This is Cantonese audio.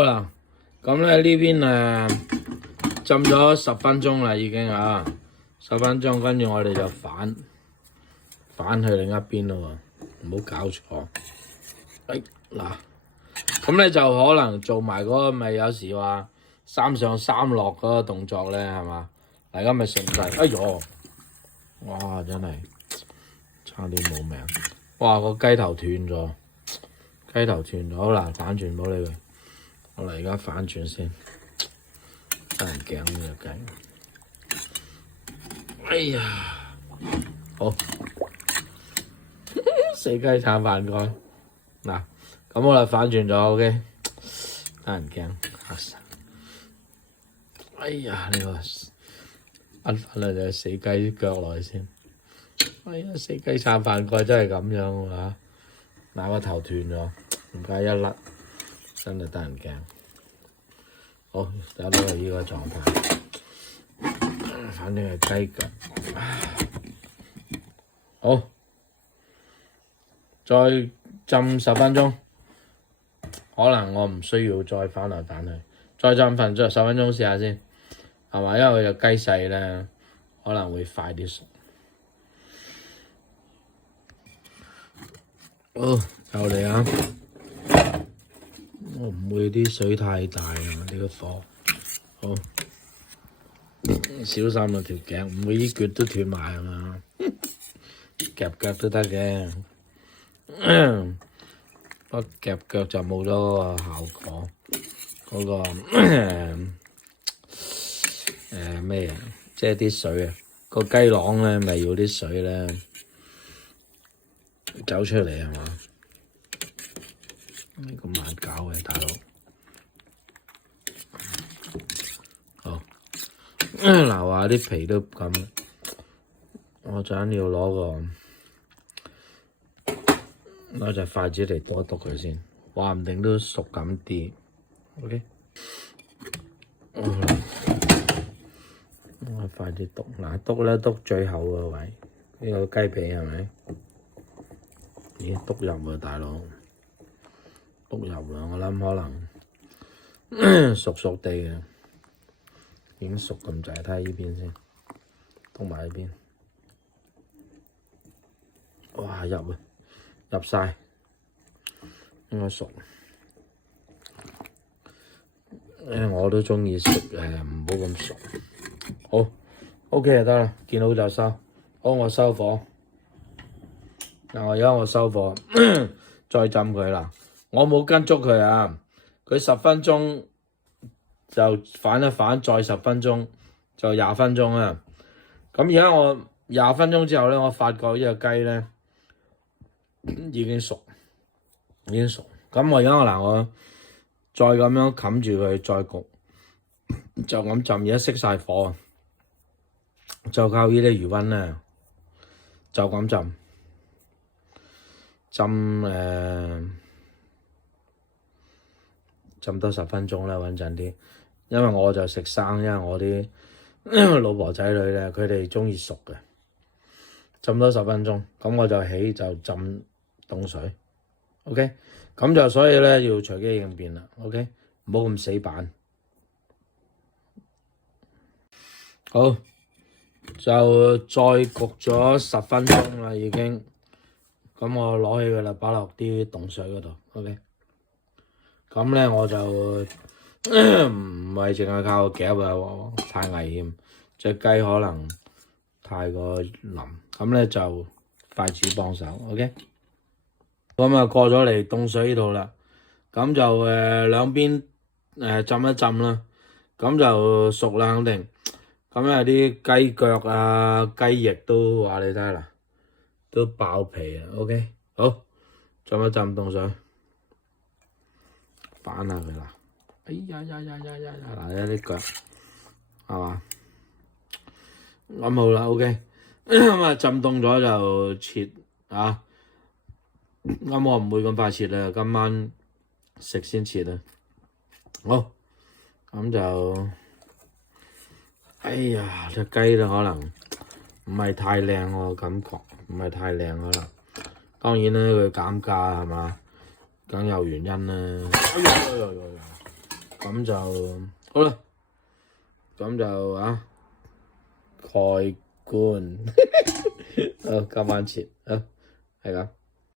好啦，咁咧呢邊浸咗10分鐘啦，已經10分鐘，跟住我哋就反去另一邊咯喎，唔好搞錯。嗱，咁咧就可能做埋嗰個咪有時話3上3落嗰個動作咧，係嘛？大家咪順勢。哎呦，哇！真係差啲冇命。哇！個雞頭斷咗，好啦，反轉唔好理佢。好啦，而家反轉先，得人驚呢隻雞。哎呀，好死雞撐飯蓋。嗱，咁我哋反轉咗 ，OK， 得人驚嚇死。哎呀，呢個壓翻嚟隻死雞啲腳落去先。哎呀，死雞撐飯蓋真係咁樣喎，嗱個頭斷咗，唔該一甩，真係得人驚。好，打到係呢個狀態，反正係雞腳。好，再浸10分鐘，可能我唔需要再反來反去，再浸10分鐘試下先，係嘛？因為佢隻雞細咧，可能會快啲熟。好，就嚟啊！我唔會啲水太大啊！呢個火，好小心啊條頸，唔會啲腳都斷埋啊嘛，夾腳都得嘅，不過夾腳就冇咗個效果，嗰個咩啊？即係啲水啊，個雞囊咧咪要啲水咧走出嚟係嘛？咁難搞嘅大佬，好嗱話啲皮都咁，我陣要攞隻筷子嚟篤一篤佢先，話唔定都熟咁啲。OK， 我筷子篤嗱篤咧篤最後個位，呢個雞皮係咪？咦，篤入喎大佬！篤入啦，我諗可能熟地嘅，已經熟咁滯，睇下呢邊先，篤埋呢邊。哇，入晒，應該熟。我都鍾意食唔好咁熟。好 ，OK 就得啦，見好就收。好，我收火。嗱，而家我收火，再浸佢啦。我冇跟足佢啊，佢10分鐘就反一反，再10分鐘就20分鐘啊。咁而家我20分鐘之後咧，我發覺呢個雞咧已經熟。咁我而家我再咁樣冚住佢，再焗，就咁浸。而家熄晒火，就靠呢啲餘溫咧，就咁浸多10分鐘啦，穩陣啲。因為我就食生，因為我啲老婆仔女咧，佢哋鍾意熟嘅。浸多10分鐘，咁我就浸凍水。OK， 咁就所以咧要隨機應變啦。OK， 唔好咁死板。好，就再焗咗10分鐘啦，已經。咁我攞起佢啦，擺落啲凍水嗰度。OK。咁咧我就唔係淨係靠個夾啊，太危險，隻雞可能太過腍，咁咧就筷子幫手 ，OK。咁啊過咗嚟凍水呢度啦，咁就兩邊浸一浸啦，咁就熟啦肯定。咁啊啲雞腳啊雞翼都話你睇啦，都爆皮啊 ，OK。好，浸一浸凍水。反下佢啦，哎呀，嗱有啲腳係嘛，咁好啦 ，OK， 咁啊浸凍咗就切啊，咁我唔會咁快切啦，今晚食先切啊，好，咁就，哎呀隻雞咧可能唔係太靚，我感覺唔係太靚可能，當然啦佢減價係嘛。梗有原因啦！咁就好啦，咁就蓋棺，好，今晚切，好，係咁。